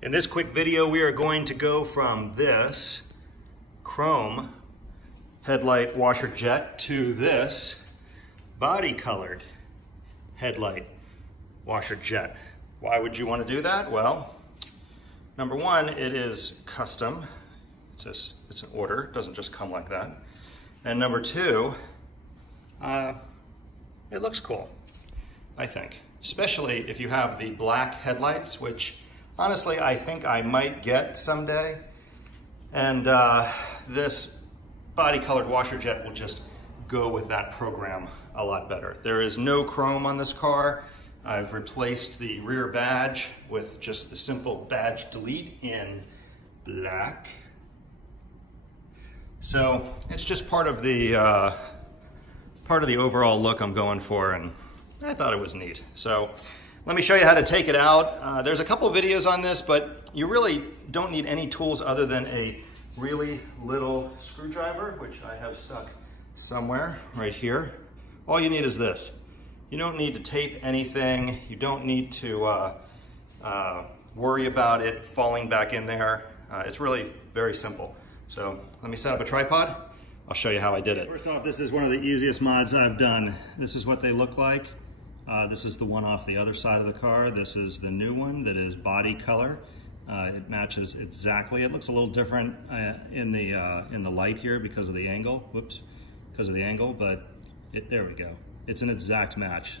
In this quick video, we are going to go from this chrome headlight washer jet to this body colored headlight washer jet. Why would you want to do that? Well, number one, it is custom. It's an order, it doesn't just come like that. And number two, it looks cool, I think. Especially if you have the black headlights, which honestly I think I might get someday. And this body colored washer jet will just go with that program a lot better. There is no chrome on this car. I've replaced the rear badge with just the simple badge delete in black. So it's just part of the overall look I'm going for, and I thought it was neat. So let me show you how to take it out. There's a couple videos on this, but you really don't need any tools other than a really little screwdriver, which I have stuck somewhere right here. All you need is this. You don't need to tape anything. You don't need to worry about it falling back in there. It's really very simple. So let me set up a tripod. I'll show you how I did it. First off, this is one of the easiest mods I've done. This is what they look like. This is the one off the other side of the car. This is the new one that is body color. It matches exactly. It looks a little different in the light here because of the angle. Whoops, because of the angle, but there we go. It's an exact match.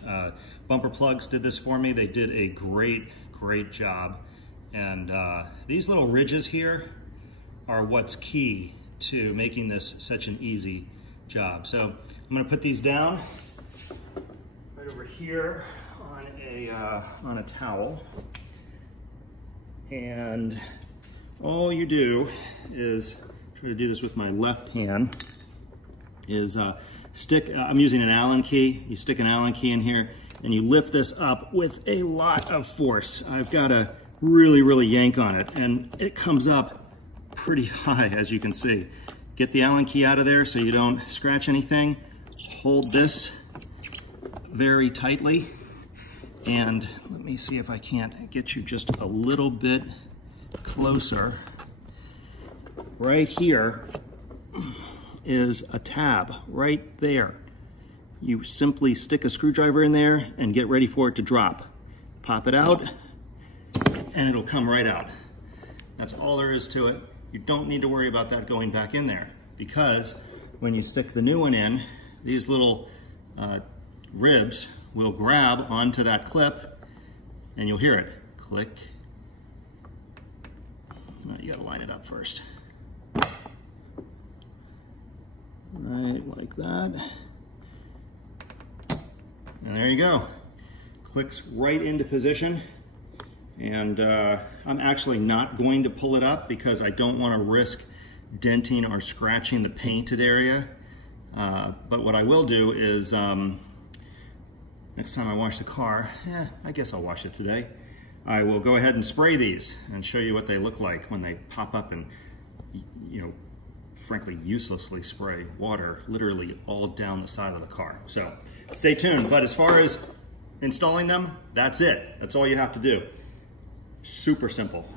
Bumper Plugs did this for me. They did a great job. And these little ridges here are what's key to making this such an easy job. So I'm gonna put these down right over here on a towel. And all you do is, try to do this with my left hand, is I'm using an Allen key. You stick an Allen key in here and you lift this up with a lot of force. I've got to really yank on it, and it comes up pretty high, as you can see. Get the Allen key out of there so you don't scratch anything. Hold this very tightly, and let me see if I can't get you just a little bit closer. Right here is a tab right there. You simply stick a screwdriver in there and get ready for it to drop. Pop it out and it'll come right out. That's all there is to it. You don't need to worry about that going back in there, because when you stick the new one in, these little ribs will grab onto that clip and you'll hear it click. You gotta line it up first. Right, like that. And there you go. Clicks right into position. And I'm actually not going to pull it up because I don't want to risk denting or scratching the painted area. But what I will do is, next time I wash the car, I guess I'll wash it today, I will go ahead and spray these and show you what they look like when they pop up, and, you know, frankly, uselessly spray water literally all down the side of the car. So stay tuned. But as far as installing them, that's it. That's all you have to do. Super simple.